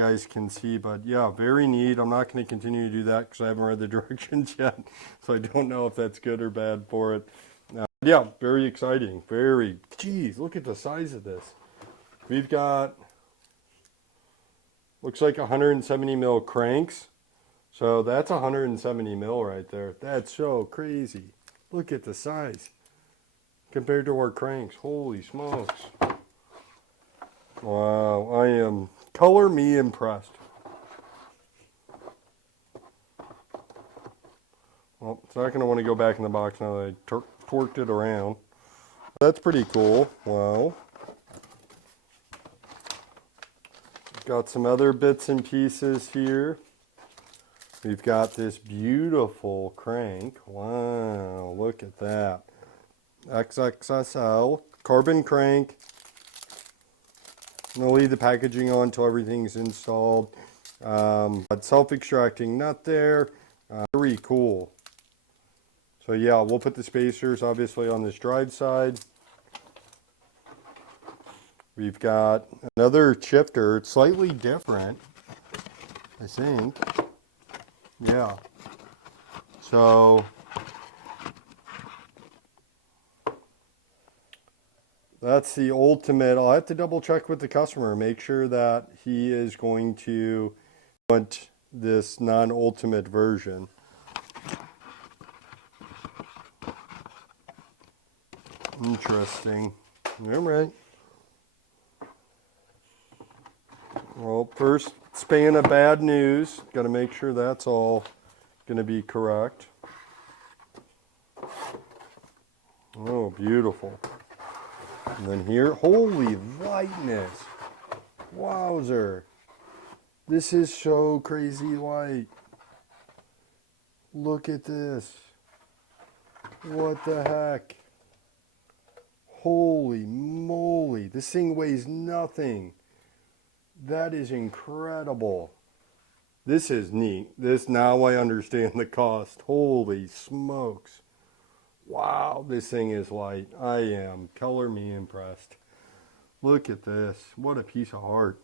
guys can see, but yeah, very neat. I'm not going to continue to do that because I haven't read the directions yet, so I don't know if that's good or bad for it. Yeah, very exciting. Geez, look at the size of this. We've got, looks like 170 mil cranks. So that's 170 mil right there. That's so crazy. Look at the size compared to our cranks. Holy smokes. Wow, I am color me impressed. Well, it's not going to want to go back in the box now that I torqued it around. That's pretty cool. Wow. Got some other bits and pieces here. We've got this beautiful crank. Wow, look at that. XXSL carbon crank. I'm going to leave the packaging on until everything's installed. Self-extracting nut there. Very cool. So yeah, we'll put the spacers obviously on this drive side. We've got another shifter. It's slightly different, I think. Yeah. So that's the ultimate. I'll have to double check with the customer, make sure that he is going to want this non-ultimate version. Interesting. All right. Well, first span of bad news. Got to make sure that's all going to be correct. Oh, beautiful. And then here, holy lightness. Wowzer. This is so crazy light. Look at this. What the heck? Holy moly. This thing weighs nothing. That is incredible. This is neat. Now I understand the cost. Holy smokes. Wow, this thing is light. I am color me impressed. Look at this. What a piece of art.